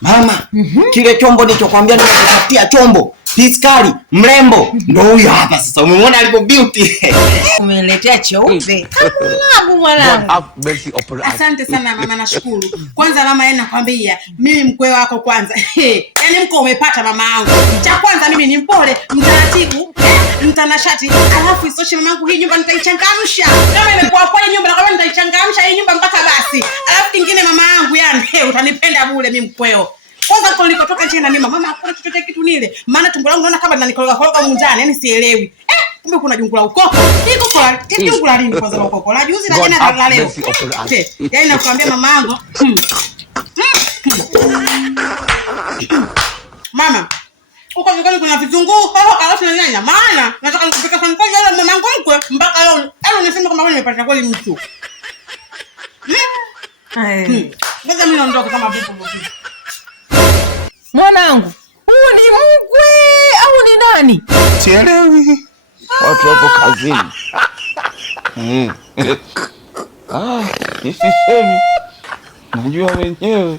Mama, kile chombo nilichokuambia nimekutafutia chombo, piskali, mrembo, ndio huyo hapa sasa. Umeona alipo beauty. Umeletea cheupe. Mwanangu. Asante sana mama, nashukuru. Kwanza mama, yeye nakwambia, mimi mkwe wako kwanza. Yaani mko umepata mama yangu. Cha kwanza mimi ni mpole, mtaratibu, mtanashati. Alafu isoshe mamangu, hii nyumba nitaichangamsha. Kama imekuwa kwa nyumba nakwambia nitaichangamsha hii nyumba mpaka basi. Alafu kingine mama yangu, yani utanipenda bure mimi mkweo. Kwanza kwa nilikotoka nje na mama hakuna chochote kitu nile. Maana tumbo langu naona kama linanikoroga munjani, yani sielewi. Kumbe kuna jungula ukoko. Iko kwa jungula lini kwanza ukoko? La juzi na jana la leo. Yaani nakwambia mama yangu. Mama, uko nyumbani kuna vitunguu, hoho, karoti na nyanya. Maana nataka nikupika kwa mkojo yule mama yangu mkwe mpaka leo. Yaani unasema kama wewe nimepata kweli mtu. Ngoja mimi naondoka kama vipi mimi. Mwanangu, huu ni mkwe au ni nani? Sielewi. Watu wapo kazini. Nisisemi. Najua wenyewe.